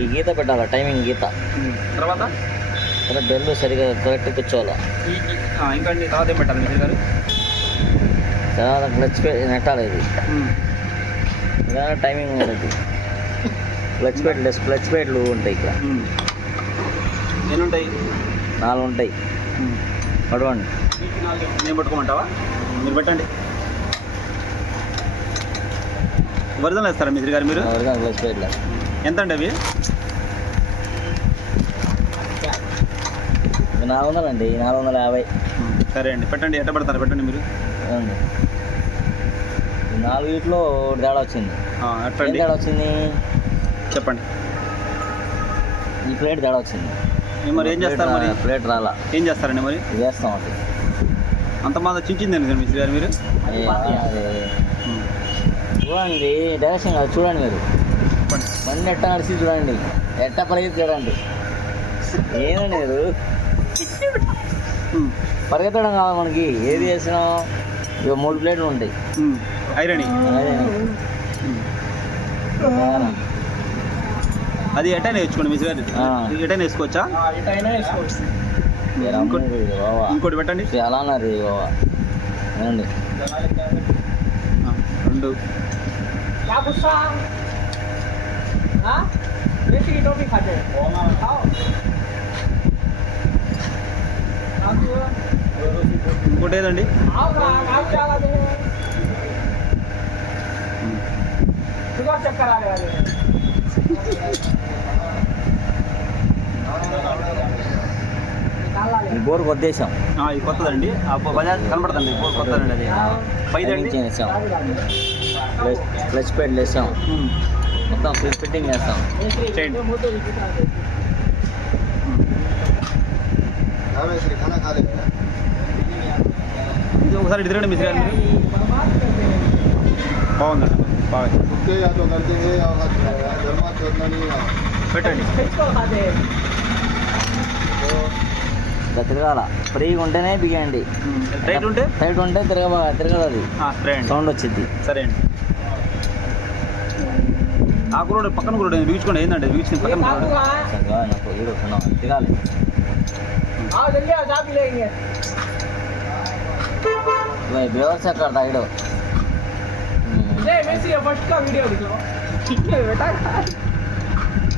ఈ గీత పెట్టాలి, టైమింగ్ గీత. తర్వాత బెల్లు సరిగా కరెక్ట్ కూర్చోవాలి. ఇంకా తర్వాత ఏం పెట్టాలి మిత్రులు గారు? తర్వాత క్లచ్ నెట్టాలి. ఇది టైమింగ్ ఉంటుంది. క్లచ్ ప్లేట్లు ఉంటాయి ఇక్కడ. ఎన్ని ఉంటాయి? 4 ఉంటాయి. పడవండి. నేను పట్టుకోమంటావా? మీరు పెట్టండి. ఒరిజినల్ వేస్తారా మిత్రులు గారు మీరు? ఒరిజినల్ క్లచ్ ప్లేట్లు ఎంత అండి అవి? 400 అండి. 450. సరే అండి, పెట్టండి. ఎట్ట పెడతారు పెట్టండి మీరు. 4 వీటిలో తేడా వచ్చింది. ఎట్టండి తేడా వచ్చింది చెప్పండి. ఈ ప్లేట్ తేడా వచ్చింది. మరి ఏం చేస్తారు? మరి ప్లేట్ రాలా. ఏం చేస్తారండి మరి? చేస్తాం అది. అంత మాత్రం చించిందండి మిస్త్రీ గారు మీరు? చూడండి, డైరెక్షన్ కాదు, చూడండి మీరు. బండి ఎట్ట నడిచి చూడండి, ఎట్ట పరిగెత్తి చూడండి. ఏదండి మీరు పరిగెత్తడం కావాలి మనకి. ఏది చేసినా ఇక 3 ప్లేట్లు ఉంటాయి. ఐరని అది ఎటైనా వేసుకోండి మిస్ గారు. ఎటైనా వేసుకోవచ్చా? ఇంకోటి పెట్టండి. అలా అన్నారు బాబా. ఏమండి 2 ఇంకోటి ఏదండి? బోర్ కొద్దేశాం. ఇది కొత్తదండి. బజాజ్ కనబడుతుంది. బోర్ కొత్తదండి. అది పైదండి. వేసాం, క్లచ్ ప్లేట్లు వేసాం, మొత్తం ఫుల్ ఫిట్టింగ్ వేస్తాం. చేయండి. ఇది ఒకసారి ఇటు తిరగండి మిస్ గారు. బాగుందండి, బాగా పెట్టండి. తిరగాల. ఫ్రీగా ఉంటేనే బిగండి. టైట్ ఉంటే తిరగదు. అది సౌండ్ వచ్చింది. సరే అండి. ఆ కూడా పక్కన కూడా బిగించుకోండి. ఏంటంటే బిగించుకుని పక్కన తిరగాలి. व्यवस्था करता है